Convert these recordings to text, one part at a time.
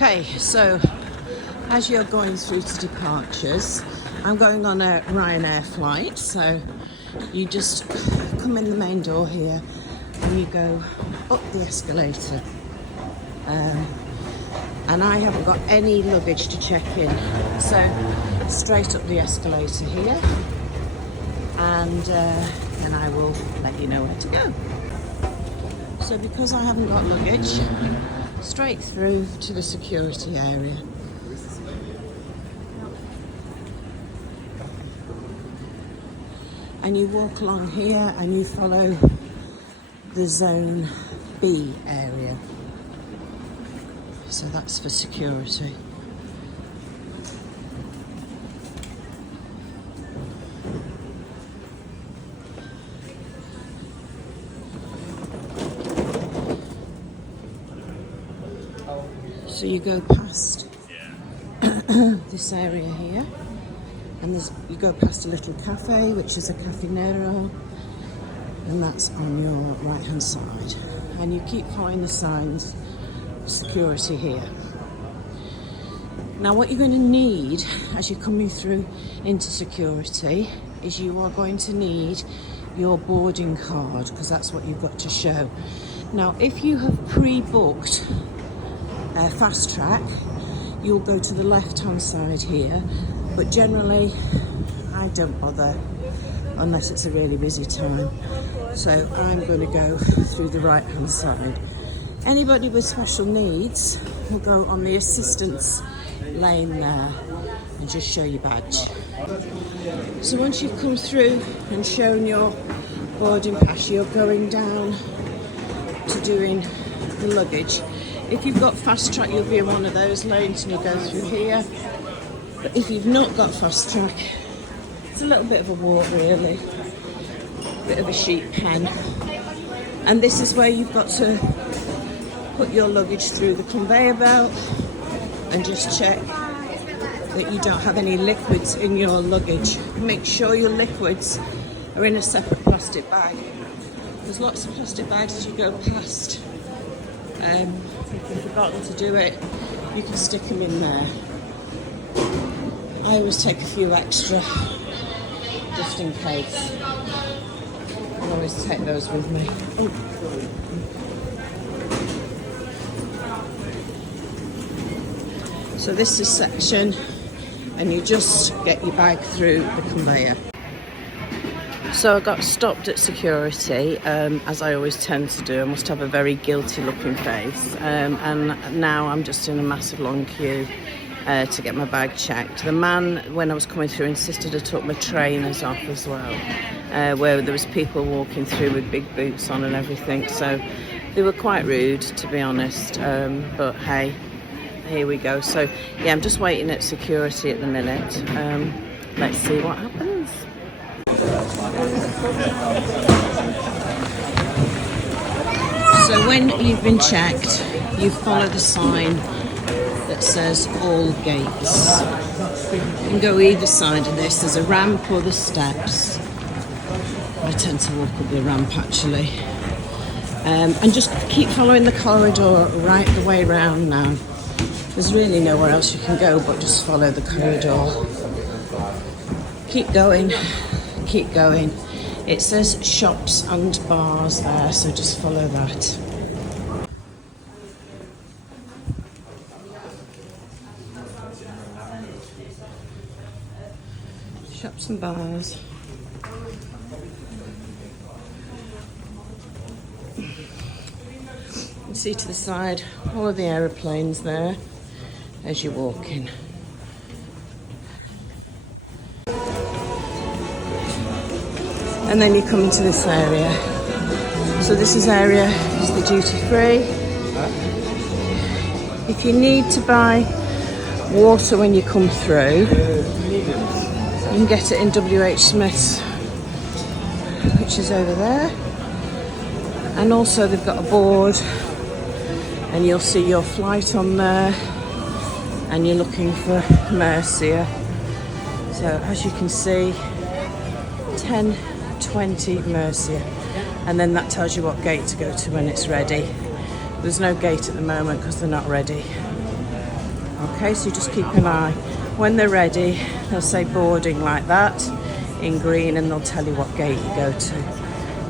Okay, so as you're going through to departures, I'm going on a Ryanair flight, so you just come in the main door here and you go up the escalator. And I haven't got any luggage to check in, so straight up the escalator here, and then I will let you know where to go. So because I haven't got luggage, straight through to the security area. And you walk along here and you follow the Zone B area. So that's for security. So you go past this area here, and you go past a little cafe, which is a Cafe Nero, and that's on your right hand side. And you keep following the signs, security here. Now what you're going to need as you're coming through into security is you are going to need your boarding card, because that's what you've got to show. Now if you have pre-booked fast track, you'll go to the left hand side here, but generally I don't bother unless it's a really busy time, so I'm going to go through the right hand side. Anybody with special needs will go on the assistance lane there and just show your badge. So once you've come through and shown your boarding pass, you're going down to doing the luggage. If you've got fast track, you'll be in one of those lanes and you'll go through here. But if you've not got fast track, it's a little bit of a walk really, a bit of a sheep pen. And this is where you've got to put your luggage through the conveyor belt and just check that you don't have any liquids in your luggage. Make sure your liquids are in a separate plastic bag. There's lots of plastic bags as you go past. If you've forgotten to do it, you can stick them in there. I always take a few extra just in case. I always take those with me. So this is section, and you just get your bag through the conveyor. So I got stopped at security, as I always tend to do. I must have a very guilty looking face, and now I'm just in a massive long queue to get my bag checked. The man, when I was coming through, insisted I took my trainers off as well, where there was people walking through with big boots on and everything, so they were quite rude, to be honest, but hey, here we go. So yeah, I'm just waiting at security at the minute. Let's see what happens. So when you've been checked, you follow the sign that says all gates. You can go either side of this. There's a ramp or the steps. I tend to walk up the ramp actually. And just keep following the corridor right the way round now. There's really nowhere else you can go but just follow the corridor. Keep going, keep going. It says shops and bars there, so just follow that. Shops and bars. You see to the side all of the aeroplanes there as you walk in. And then you come into this area. So this is the duty free. If you need to buy water when you come through, you can get it in WH Smith's, which is over there. And also they've got a board and you'll see your flight on there, and you're looking for Mercia. So as you can see, 10:20 Mercia, and then that tells you what gate to go to when it's ready. There's no gate at the moment because they're not ready. Okay, so you just keep an eye. When they're ready, they'll say boarding like that in green, and they'll tell you what gate you go to.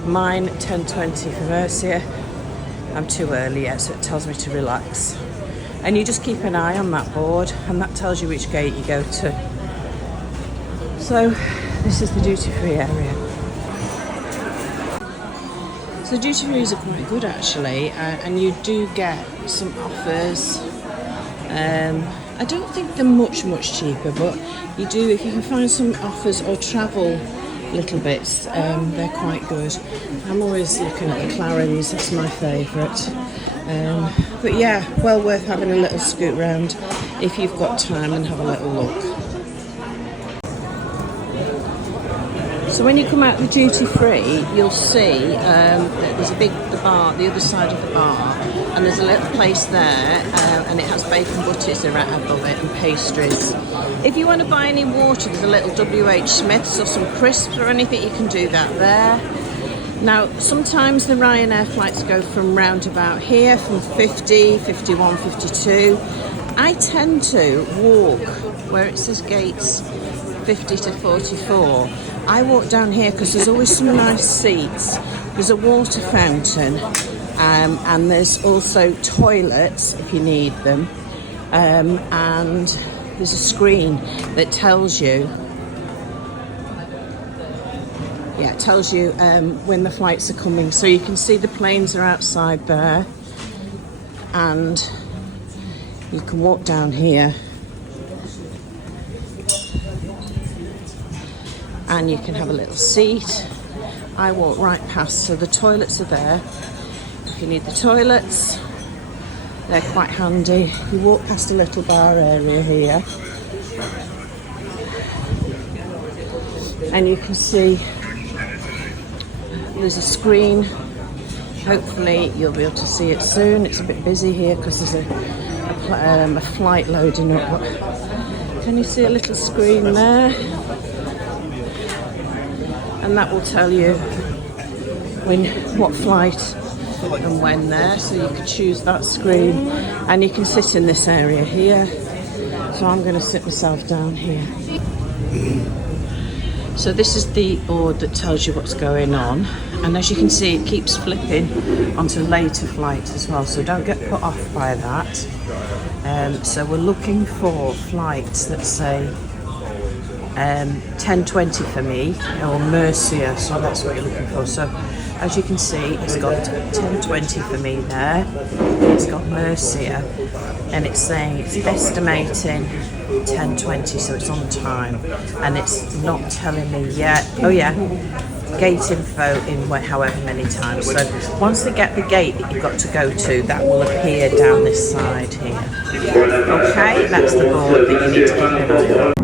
Mine 10:20 for Mercia. I'm too early yet, so it tells me to relax. And you just keep an eye on that board, and that tells you which gate you go to. So this is the duty-free area. So duty-frees are quite good actually, and you do get some offers. I don't think they're much cheaper, but you do, if you can find some offers or travel little bits, they're quite good. I'm always looking at the Clarins, that's my favourite. But yeah, well worth having a little scoot round if you've got time and have a little look. So when you come out the duty free, you'll see that there's the bar, the other side of the bar, and there's a little place there, and it has bacon butties right above it and pastries. If you want to buy any water, there's a little WH Smith's or some crisps or anything, you can do that there. Now, sometimes the Ryanair flights go from round about here, from 50, 51, 52. I tend to walk where it says gates 50 to 44. I walk down here because there's always some nice seats. There's a water fountain, and there's also toilets if you need them, and there's a screen that tells you when the flights are coming, so you can see the planes are outside there, and you can walk down here and you can have a little seat. I walk right past, so the toilets are there. If you need the toilets, they're quite handy. You walk past a little bar area here, and you can see there's a screen. Hopefully you'll be able to see it soon. It's a bit busy here because there's a flight loading up. Can you see a little screen there? And that will tell you what flight and when there, so you can choose that screen, and you can sit in this area here. So I'm going to sit myself down here. So this is the board that tells you what's going on, and as you can see it keeps flipping onto later flights as well, so don't get put off by that. So we're looking for flights that say 10:20 for me, or Mercia, so that's what you're looking for. So as you can see, it's got 10:20 for me there, it's got Mercia, and it's saying it's estimating 10:20, so it's on time, and it's not telling me yet. Oh yeah, gate info in however many times. So once they get the gate that you've got to go to, that will appear down this side here. Okay, that's the board that you need to keep an eye on.